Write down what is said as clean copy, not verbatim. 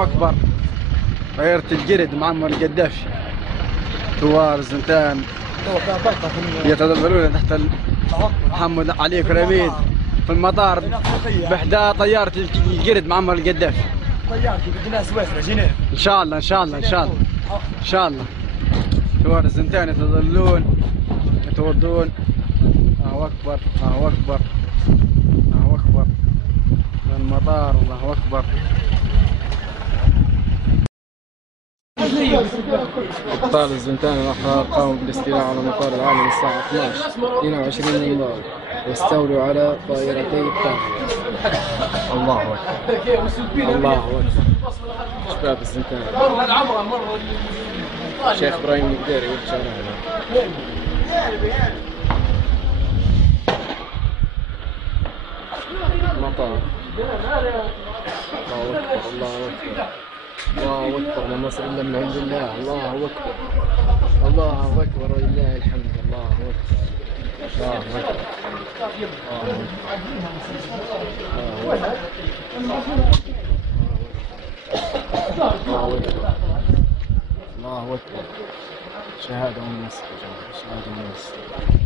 الله اكبر. طيارة الجرد معمر القدافي، ثوار زنتان يتدللون تحت محمد علي كريميد في المطار بإحدى طيارة الجرد معمر القدافي. ان شاء الله ان شاء الله ان شاء الله ان شاء الله. ثوار الزنتان يتظلون يتوضون. الله اكبر الله اكبر الله اكبر. المطار الله اكبر. ابطال الزنتان الاحرار قاموا بالاستيلاء على مطار العالم الساعه 12:22 للمغرب واستولوا على طائرتي الطائرة. الله اكبر الله اكبر. شباب الزنتان شيخ ابراهيم القديري والشارع مطار. الله اكبر الله اكبر الله اكبر. لا نصر الا من عند الله. الله اكبر الله اكبر ولله الحمد. الله اكبر الله اكبر الله اكبر. شهاده من النصر يا جماعه، شهاده من النصر.